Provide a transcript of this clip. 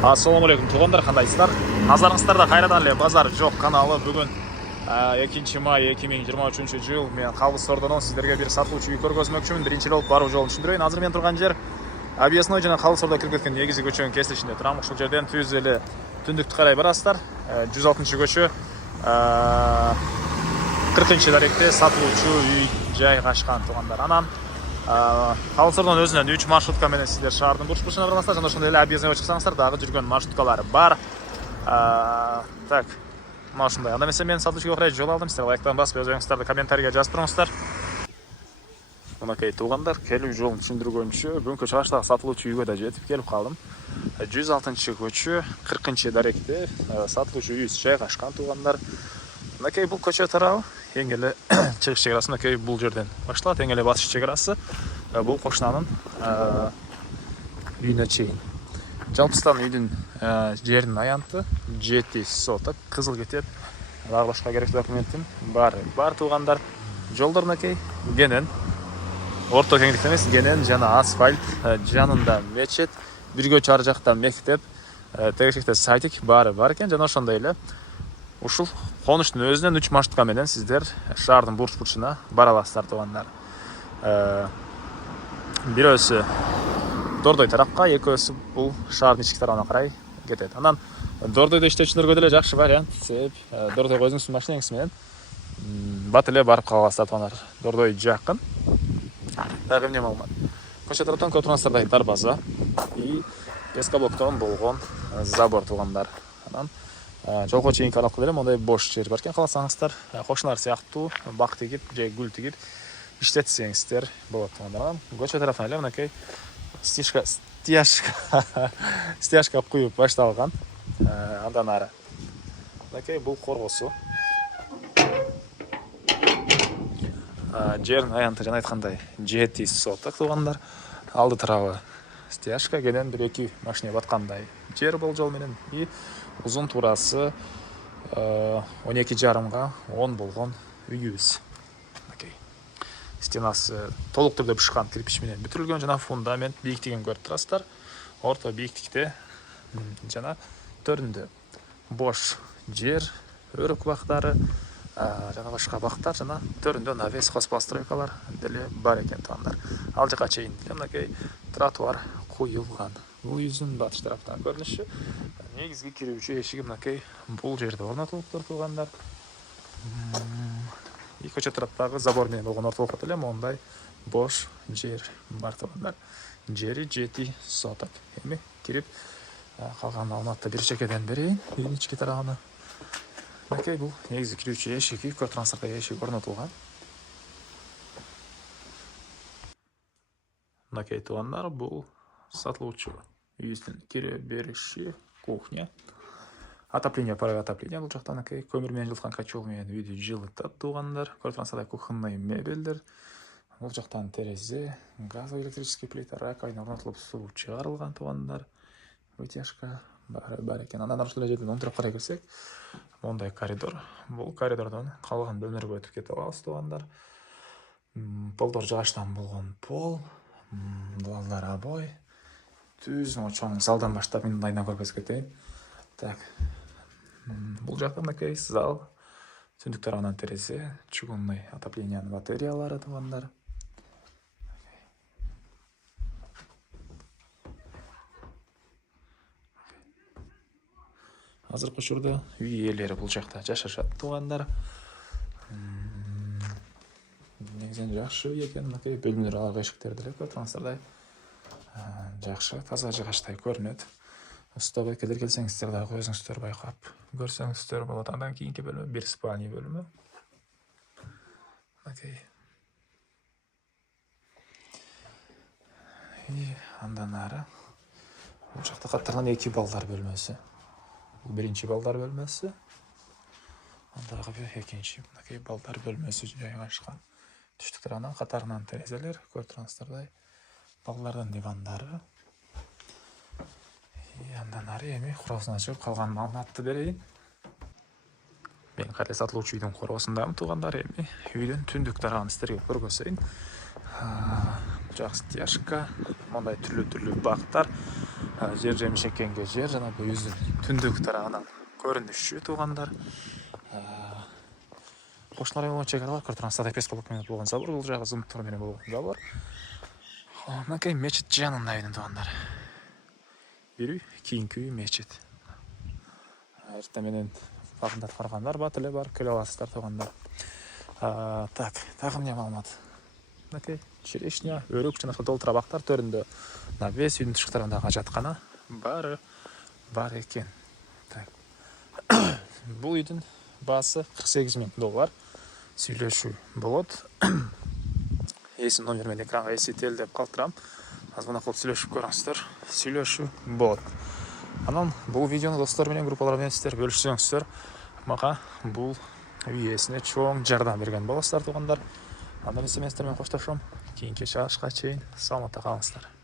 Assalamu алейкум туғандар, қандайсыздар? Назарыңыздарда қайрадан эле базар жоқ каналы. Бүгін 2 май 2023 жыл. Мен Қалбыз Сордонон сіздерге бір сатылуучу үй көргөзмөкчүмүн. Биринчи болуп баруу жолун түшүндүрөйүн. Азыр мен турган жер Объясной жана Қалбыз Сордо кирип кеткен негизги көчөнүн кесилишинде турам. Ушул жерден түз эле түндүктү карай барасыздар. 106 көчө 40 даректе сатылуучу үй жайгашкан туғандар. Анан Қалбыз Сордонун өзүнөн 3 маршрутка менен сиздер шаардын бурч-бурчуна барасыздар. Жана ошондой эле Объездной чыксаңыздар, дагы жүргөн маршруткалар бар. Так, мына ушундай. Анда эмесе мен сатылуучуга карай жол алдым. Сиздер лайктан басып, өз оюңуздарды комментарийге жазып туруңуздар. Мынакей туугандар, келүү жолун түшүндүргөнчө бүгүнкү чыгыштагы сатылуучу үйгө да жетип келип калдым. 106 көчө 40 даректе сатылуучу үй жайгашкан туугандар. Мынакей бул көчө тарабы эң эле чыгыш чек арасы бул жерден башталат. Эң эле батыш чек арасы бул кошунанын үйүнө чейин. Жалпыстан үйдүн жеринин аянты 7 соток, кызыл кетет, дагы башка керектүү документим бар туугандар. Жолдор мынакей кенен, орто кеңдикте эмес, кенен жана асфальт, жанында мечет, бир көчө ар жакта мектеп, тегеректе садик бар экен. Жана ошондой эле ушул конуштун өзүнөн 3 маршрутка менен сиздер шаардын бурч-бурчуна бара аласыздар туугандар. Бирөөсү Дордой тарапка, экөөсү бул шаардын ички тарабына карай кетет. Анан Дордойдо иштөөчүлөргө деле жакшы вариант, себеп Дордойго өзүңүздүн машинаңыз менен бат эле барып кала аласыздар туугандар. Дордой жакын. Дагы эмне маалымат? Көчө тараптан көрүп тургансыздар дарбаза и пескоблоктон болгон забор туугандар. Анан жолго чейинки аралыкта деле мондай бош жер бар экен. Кааласаңыздар, кошуналар сыяктуу бак тигип же гүл тигип иштетсеңиздер болот туугандар. Көчө тарафына эле мынакей стяжка куюп башталган. Андан ары мынакей бул коргосу. Жердин аянты жана айткандай 7 соток туугандар. Алды тарабы стяжка, кенен 1-2 машина баткандай жер бул жол менен. И узун туурасы 12,5 10 болгон үйүбүз. Стенасы толук түрдө бышкан кирпич менен бүтүрүлгөн, жана фундамент бийиктигин көрүп турасыздар. Орто бийиктикте жана төрүндө бош жер, өрүк бактары, жана башка бактар, жана төрүндө навес хозпостройкалар деле бар экен туугандар. Ал жака чейин мынакей тротуар куюлган. Бул үйүбүздүн батыш тараптан көрүнүшү. Негизги кирүүчү эшиги мынакей бул жерде орнотулуптур туугандар. И көчө тараптагы забор менен болгон ортолукта деле мондай бош жер бар туугандар. Жери 7 соток. Эми кирип калган маалыматты бир чекеден берейин. Үйдүн ички тарабына. Мынакей бул негизги кирүүчү эшиги, көрүп тургансыздар, эшик орнотулган. Мынакей туугандар, бул сатылуучу үйүбүздүн кире бериши, кухня. Отопление, паровое отопление бул жакта мынакей көмүр менен жылыткан котел менен үйдү жылытат туугандар. Көрүп тургансыздар, кухонный мебелдер. Бул жактан терезе, газовый электрический плита, раковина орнотулуп, суу чыгарылган туугандар. Вытяжка бар экен. Андан ары жерден оң тарапка карай кирсек, мондай коридор. Бул коридордон калган бөлмөлөргө өтүп кете алабыз туугандар. Полдор жагаштан болгон пол, балдар обой. Түз чоң залдан баштап мындайдан көргөзүп кетейин. Так. Бул жакта мынакей зал, түндүк тарабынан терезе, чугунный отоплениянын батареялары туугандар. Азыркы учурда үй ээлери бул жакта жашашат туугандар. Негизинен жакшы үй экен, мынакей бөлмөлөр, аларга эшиктер деле көрүп тургансыздардай жакшы, таза жыгачтай көрүнөт. Устабай келсеңиздер дагы өзүңүздөр байкап көрсөңүздөр болот. Андан кийинки бөлмө бир спальня бөлмө. Окей. И андан ары бул жакта катталган 2 балдар бөлмөсү. Бул биринчи балдар бөлмөсү. Андагы экинчи мынакей балдар бөлмөсү жайгашкан. Түштүк тарабынан катарынан терезелер, көрүп тургансыздардай балдардын дивандары. Андан ары эми курабысын ачып калган маалыматты берейин. Мен кайра сатылуучу үйдүн коросундамын туугандар. Эми үйдүн түндүк тарабын сиздерге көргөзөйүн. Жак стяжка, мондай түрлүү бактар, жер жемшеккенге жер жана бул үйүздүн түндүк тарабынан көрүнүшү туугандар. Кошуналар менен чек бар. Кыртыран Пескалык менен болгон забор, бул жагы зымтыр менен болгон забор. Мынакей мечит жанында үйдүн туугандар. Бир үй, кийинки үй мечит. Эртең менен багындап баргандар бат эле бар, келе аласыздар туугандар. Так, тагы эмне маалымат? Мынакей черешня, өрүк жана долтурабактар төрүндө навес, үйдүн тышкы тарабындагы жаткана баары бар экен. Так. Бул үйдүн баасы $48,000. Сүйлөшүү болот. Эсин номер менен экранга эсителдеп калтырам. Азгана кылып сүйлөшүп көрүңүздөр. Сүйлөшүү болот. Анан бул видеону достор менен, группалар менен сиздер бөлүшсөңүздөр, мага бул үй ээсине чоң жардам берген болосуздар туугандар. Анда мен сиздер менен коштошом. Кийинки чыгышка чейин саламатта калыңыздар.